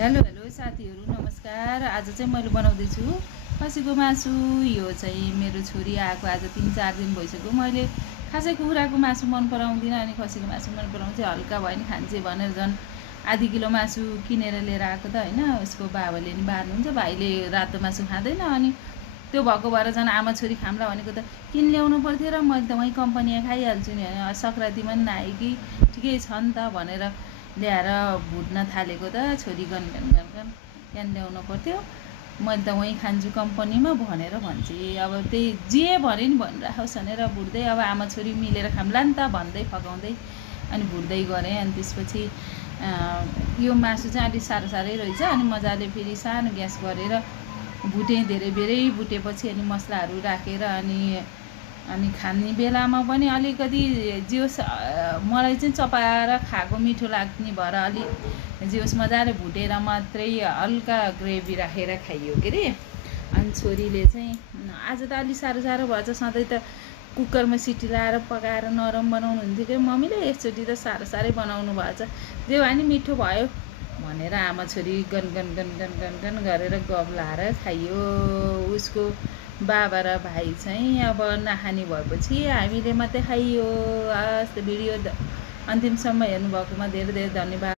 Hello hello साथीहरू नमस्कार। आज चाहिँ मैले बनाउँदैछु खसीको मासु। यो चाहिँ मेरो छोरी आएको आज 3-4 दिन भइसक्यो। मैले खासै कुखुराको मासु मन पराउँदिनँ अनि खसीको मासु मन पराउँछु। हल्का भयो नि खान्छे भनेर झन् आधी किलो मासु किनेर लिएर आएको त होइन। उसको बाबाले नि बार्नुहुन्छ, भाइले रातो मासु खाँदैन। अनि त्यो भएको भएर झन् आमा छोरी खाम्ला भनेको त किन ल्याउनु पर्थ्यो र मैले त वहीँ कम्पनीमा खाइहाल्छु नि। सङ्क्रान्तिमा पनि नआए कि ठिकै छ नि त भनेर ल्याएर भुट्न थालेको त छोरी गनगन त्यहाँ ल्याउनु पर्थ्यो, मैले त वहीँ खान्छु कम्पनीमा भनेर भन्छे। अब त्यही जे भने नि भनिराखोस् भनेर भुट्दै अब आमा छोरी मिलेर खाम्ला नि त भन्दै फकाउँदै अनि भुट्दै गरेँ। अनि त्यसपछि यो मासु चाहिँ अलिक साह्रै रहेछ। अनि मजाले फेरि सानो ग्यास गरेर भुटेँ, धेरै भुटेपछि अनि मसलाहरू राखेर अनि खाने बेलामा पनि अलिकति जियोस् मलाई चाहिँ चपाएर खाएको मिठो लाग्ने भएर अलिक जियोस् मजाले भुटेर मात्रै हल्का ग्रेभी राखेर खाइयो के अरे। अनि छोरीले चाहिँ आज त अलिक साह्रो भएछ, सधैँ त कुकरमा सिटी लाएर पकाएर नरम बनाउनु हुन्थ्यो कि मम्मीले, एकचोटि त साह्रै बनाउनु भएछ। जे भए नि मिठो भयो भनेर आमा छोरी गन गरेर गफ लाएर खाइयो। उसको बाबा र भाइ चाहिँ अब नखाने भएपछि हामीले मात्रै खाइयो। भिडियो अन्तिमसम्म हेर्नुभएकोमा धेरै धन्यवाद।